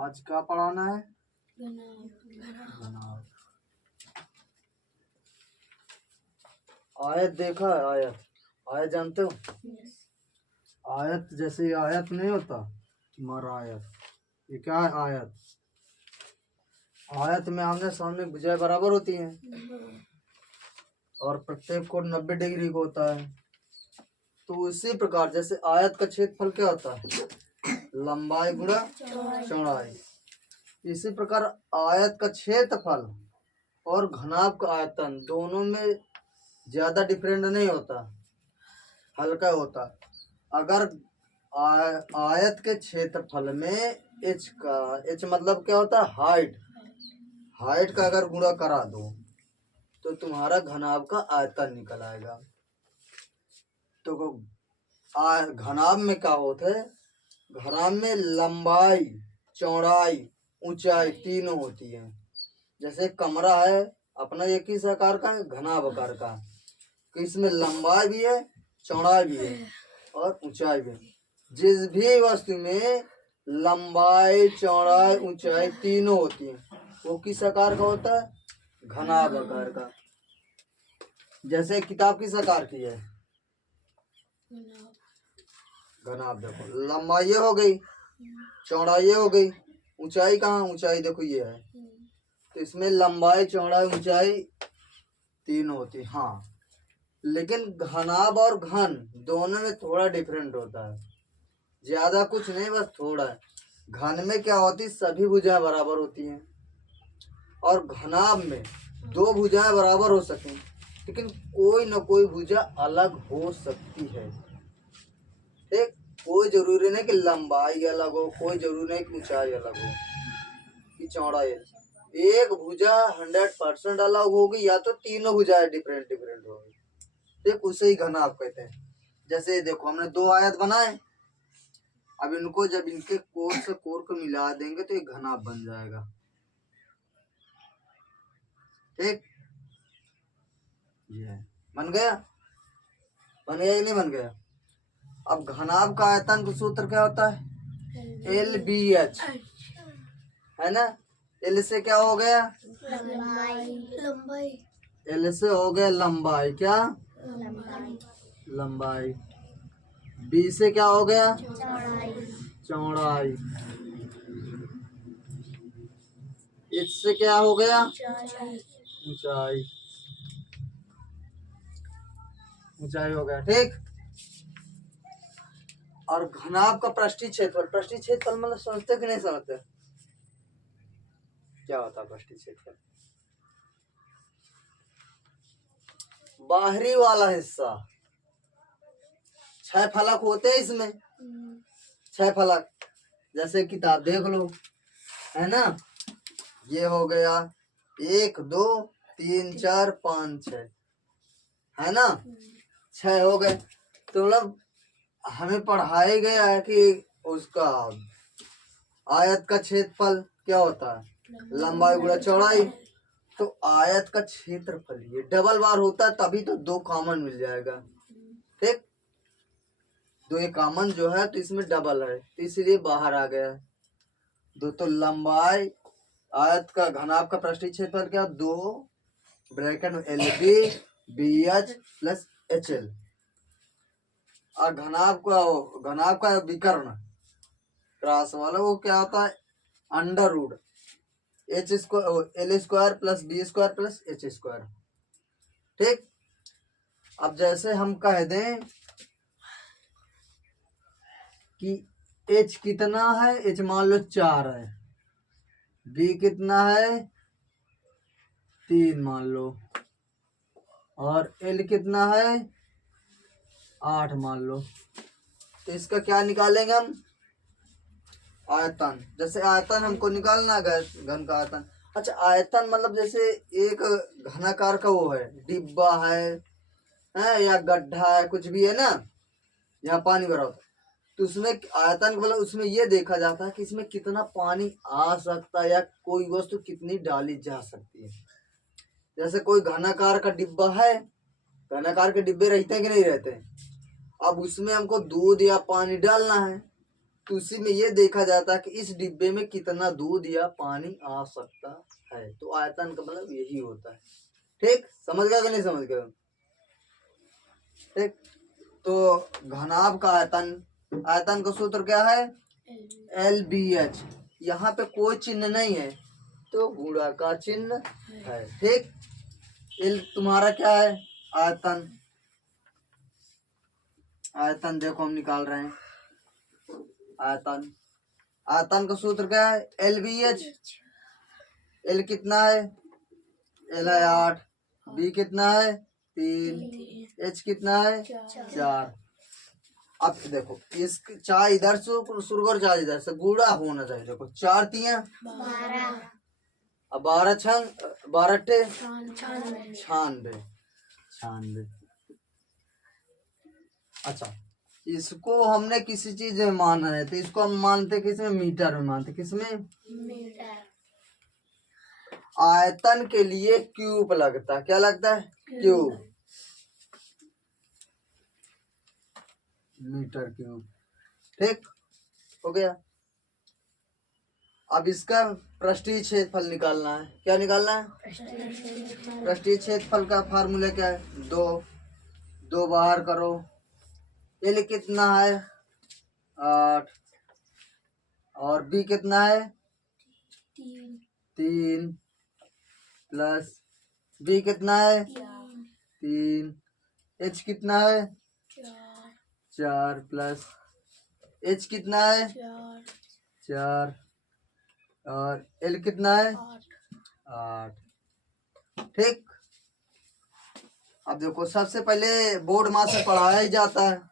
आज क्या पढ़ाना है? घनाभ। आयत देखा है? आयत, आयत जानते हो? आयत जैसे ये आयत नहीं होता तुम्हारा आयत, ये क्या है? आयत। आयत में आमने सामने भुजाएं बराबर होती हैं और प्रत्येक कोण 90 डिग्री को होता है। तो इसी प्रकार जैसे आयत का क्षेत्रफल क्या होता है? लंबाई गुणा चौड़ाई। इसी प्रकार आयत का क्षेत्रफल और घनाभ का आयतन दोनों में ज्यादा डिफरेंट नहीं होता, हल्का होता। अगर आयत के क्षेत्रफल में एच मतलब क्या होता है? हाइट। हाइट का अगर गुणा करा दो तो तुम्हारा घनाभ का आयतन निकल आएगा। तो घनाभ में क्या होता है? घनाभ में लंबाई, चौड़ाई, ऊंचाई तीनों होती है। जैसे कमरा है अपना एक ही आकार का है, घनाभ आकार का, तो इसमें लंबाई भी है, चौड़ाई भी है और ऊंचाई भी है। जिस भी वस्तु में लंबाई, चौड़ाई, ऊंचाई तीनों होती है वो किस आकार का होता है? घनाभ आकार का। जैसे किताब किस आकार की है? घनाभ। देखो लंबाई ये हो गई, चौड़ाई ये हो गई, ऊंचाई कहाँ? ऊंचाई देखो ये है। तो इसमें लंबाई, चौड़ाई, ऊंचाई तीन होती। हाँ, लेकिन घनाभ और घन दोनों में थोड़ा डिफरेंट होता है, ज्यादा कुछ नहीं, बस थोड़ा है। घन में क्या होती? सभी भुजाएं बराबर होती हैं और घनाभ में दो भुजाएं बराबर हो सकें लेकिन कोई न कोई भुजा अलग हो सकती है। ठीक, कोई जरूरी नहीं कि लंबाई अलग हो, कोई जरूरी नहीं कि ऊंचाई अलग हो, कि चौड़ाई। एक भुजा 100% अलग होगी या तो तीनों भुजाएं डिफरेंट डिफरेंट होगी। ठीक, उसे ही घनाभ कहते हैं। जैसे देखो हमने दो आयत बनाए, अब इनको जब इनके कोर से कोर को मिला देंगे तो एक घनाभ बन जाएगा। ठीक, ये बन गया? बन गया कि नहीं बन गया? अब घनाभ का आयतन का सूत्र क्या होता है? LBH, है ना? L से क्या हो गया? लंबाई। L से हो गया लंबाई, क्या? लंबाई। B से क्या हो गया? चौड़ाई। H से क्या हो गया? ऊंचाई। ऊंचाई हो गया। ठीक, और घनाभ का पृष्ठीय क्षेत्रफल, पृष्ठीय क्षेत्रफल मतलब समझते कि नहीं समझते? क्या होता है पृष्ठीय क्षेत्रफल? बाहरी वाला हिस्सा। 6 फलक होते हैं इसमें, 6 फलक। जैसे किताब देख लो, है ना? ये हो गया 1 2 3 4 5 6, है ना? 6 हो गए। तो मतलब हमें पढ़ाया गया है कि उसका आयत का क्षेत्रफल क्या होता है? लंबाई गुणा चौड़ाई। तो आयत का क्षेत्रफल ये डबल बार होता है, तभी तो 2 कॉमन मिल जाएगा। ठीक, 2 ये कॉमन जो है तो इसमें डबल है तो इसलिए बाहर आ गया। 2 तो लंबाई, आयत का घनाभ का पृष्ठीय क्षेत्रफल क्या? 2 ब्रैकेट में LB BH प्लस HL। और घनाभ का विकर्ण क्रॉस वाला वो क्या होता है? Under root H square L square plus B square plus H square. ठीक, अब जैसे हम कह दें कि H कितना है? H मान लो 4 है, B कितना है? 3 मान लो, और L कितना है? 8 मान लो। तो इसका क्या निकालेंगे हम? आयतन। जैसे आयतन हमको निकालना है, घन का आयतन। अच्छा, आयतन मतलब जैसे एक घनाकार का वो है, डिब्बा है या गड्ढा है, कुछ भी है ना, यहाँ पानी भरा होता है, तो उसमें आयतन मतलब उसमें ये देखा जाता है कि इसमें कितना पानी आ सकता है या कोई वस्तु कितनी डाली जा सकती है। जैसे कोई घनाकार का डिब्बा है, घनाकार के डिब्बे रहते हैं कि नहीं रहते हैं? अब उसमें हमको दूध या पानी डालना है तो उसी में ये देखा जाता है कि इस डिब्बे में कितना दूध या पानी आ सकता है। तो आयतन का मतलब यही होता है। ठीक, समझ गया कि नहीं समझ गया? ठीक, तो घनाभ का आयतन, आयतन का सूत्र क्या है? LBH। यहाँ पे कोई चिन्ह नहीं है तो गुणा का चिन्ह है। ठीक, एल तुम्हारा क्या है? आयतन। आयतन देखो हम निकाल रहे हैं। आयतन, आयतन का सूत्र क्या है? LBH। एल कितना है? एल है 8, बी कितना है? 3, एच कितना है? 4। अब देखो इस चार इधर से शुरू कर, 4 इधर से, गुणा होना चाहिए। देखो 4 तिया 12 अब 12 छंग 12 टे 96 96। अच्छा, इसको हमने किसी चीज में माना है तो इसको हम मानते किसमें? मीटर में मानते। किसमें? मीटर। आयतन के लिए क्यूब लगता है। क्या लगता है? Cube, metre cube. ठीक हो गया। अब इसका पृष्ठीय क्षेत्रफल निकालना है। क्या निकालना है? पृष्ठीय क्षेत्रफल का फार्मूला क्या है? 2, 2 बाहर करो। एल कितना है? 8 और बी कितना है? 3 प्लस बी कितना है? 3। एच कितना है? 4 प्लस एच कितना है? 4 और एल कितना है? 8। ठीक, अब देखो सबसे पहले बोर्ड मास से पढ़ाया ही जाता है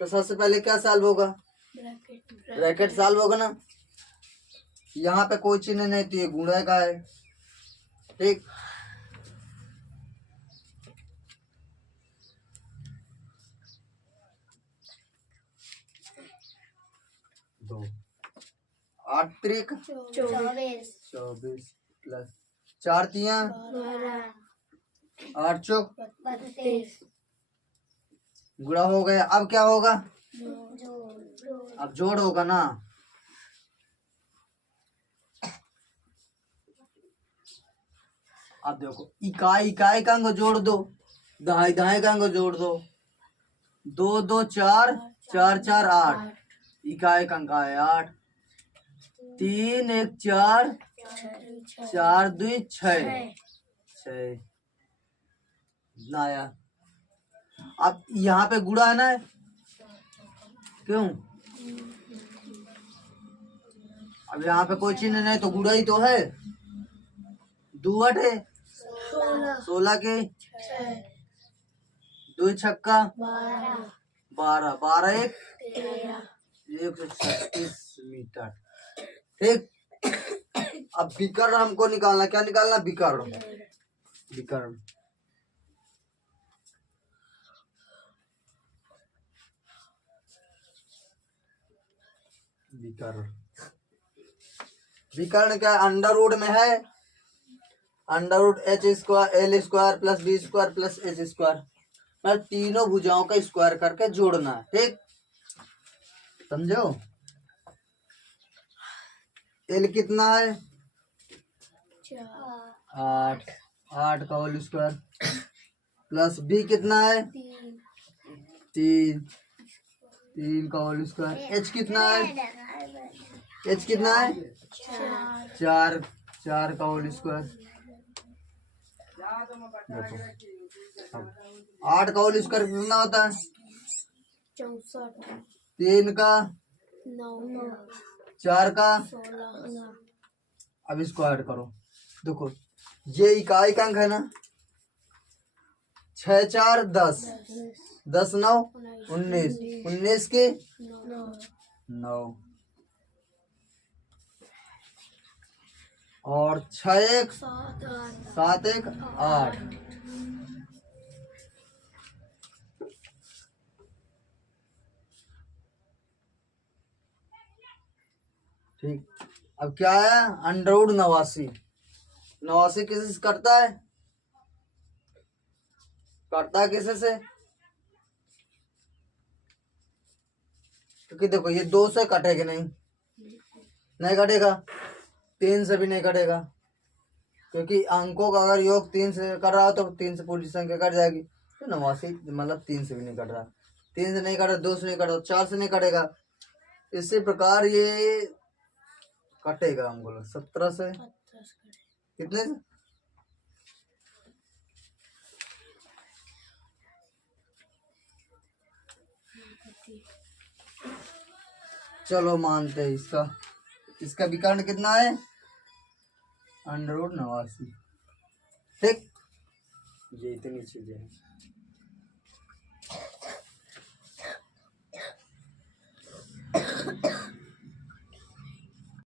तो सबसे पहले क्या सॉल्व होगा? ब्रैकेट सॉल्व होगा ना। यहाँ पे कोई चिन्ह नहीं तो ये गुणा का है। ठीक, दो 8 त्रिक 24 प्लस 4 तिया 8 चौक 32 गुणा हो गया। अब क्या होगा? अब जोड़ होगा ना। अब देखो इकाई इकाई का अंक जोड़ दो, दहाई दहाई का अंक जोड़ दो। 2 2 4 4 4 8, इकाई का अंक है 8। 3 1 4 4 2 6 6 आया। अब यहाँ पे गुणा है ना, क्यों? अब यहाँ पे कोई चिन्ह नहीं तो गुणा ही तो है। 2 8 है 16 के 2 छक्का 12 12 1 136 मीटर। ठीक, अब विकर्ण हमको निकालना। क्या निकालना? विकर्ण। विकर्ण, विकर्ण, विकर्ण क्या? अंडर रूट में है under root h² l² plus b² plus h²। मतलब तीनों भुजाओं का स्क्वायर करके जोड़ना है। ठीक, समझो? एल कितना है? 8 8 का होल स्क्वायर प्लस बी कितना है? 3 3 का होल स्क्वायर। एच कितना है? एच कितना है? 4 4 का होल स्क्वायर। देखो 8 का होल स्क्वायर कितना होता है? 64 3 का 9 4 का। 16 अब इसको ऐड करो। देखो ये इकाई का अंक है ना, 6 4 10 10 9 19 19 के 9 और 6 1 7 1 8। ठीक, अब क्या है? Under root 89। 89 किसे से करता है? करता है किसे से? क्योंकि देखो ये 2 से कटेगा नहीं, नहीं कटेगा, 3 से भी नहीं कटेगा, क्योंकि अंकों का अगर योग 3 से कर रहा हो तो 3 से पूरी संख्या कट जाएगी। तो 89 मतलब 3 से भी नहीं कट रहा, 3 से नहीं कट रहा, 2 से नहीं कट रहा, 4 से नहीं कटेगा। इसी प्रकार ये कटेगा हमको 17 से, 17 कितने से? चलो मानते हैं इसका, इसका विकर्ण कितना है? √89। ठीक, ये इतनी चीजें हैं।